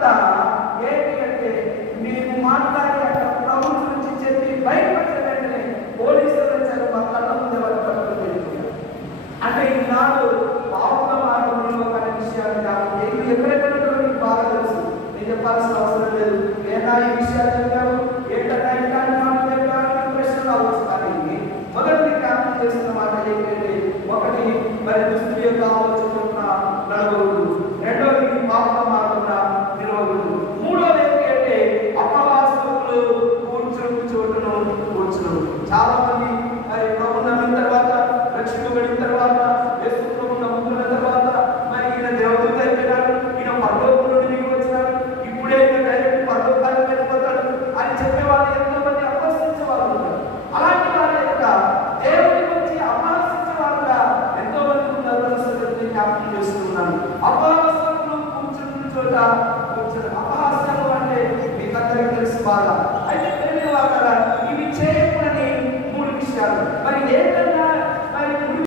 ఏంటి అంటే మేము మాట్లాడి అక్కడ ప్రభుత్వం నుంచి చెప్పి బయటపడిన వెంటనే పోలీసులు వచ్చారు, మా కళ్ళ ముందే వాళ్ళు పట్టుకుని. అంటే ఈనాడు పాప మార్గంలో అనే విషయాన్ని నాకు ఎక్కడెక్కడ మీకు బాగా తెలుసు, నేను చెప్పాల్సిన అవసరం లేదు. ఏనా ఈ విషయాలు చెప్పాము, ఏంటన్నా ఇలాంటి మాటలు చెప్పారు ప్రశ్నలు అవ్వచ్చు. కానీ మొదటి జ్ఞాపకం చేస్తున్న మాట ఏంటంటే, ఒకటి మరి దుస్తుల యొక్క ఆలోచన నలుగురు, రెండోది పాప మార్గంలో నిలవగుడు, మూడోది ఏంటి అంటే అపహాసకులు కూర్చుని చోటును కూర్చును. చాలా మంది మరి ప్రభు నమ్మిన తర్వాత, రక్షింపబడిన తర్వాత, యేసు ప్రభు నమ్ముకున్న తర్వాత మరి ఈయన దేవదూత అయిపోయినాడు, ఈయన పరలోకం నుండి దిగి వచ్చినాడు, ఇప్పుడే ఈయన డైరెక్ట్ పరలోకానికి వెళ్ళిపోతాడు అని చెప్పేవాళ్ళు ఎంతో మంది అపహసించే వాళ్ళు ఉన్నారు. అలాంటి వాళ్ళ యొక్క దేవుడి గురించి అపహసించే వాళ్ళగా ఎంతో మంది ఉన్నారు. జ్ఞాపకం చేస్తున్నాను. అపహాసకులు కూర్చుని చోట కూర్చుని, అపహాస్యం అంటే మీకు అందరికీ తెలుసు బాగా.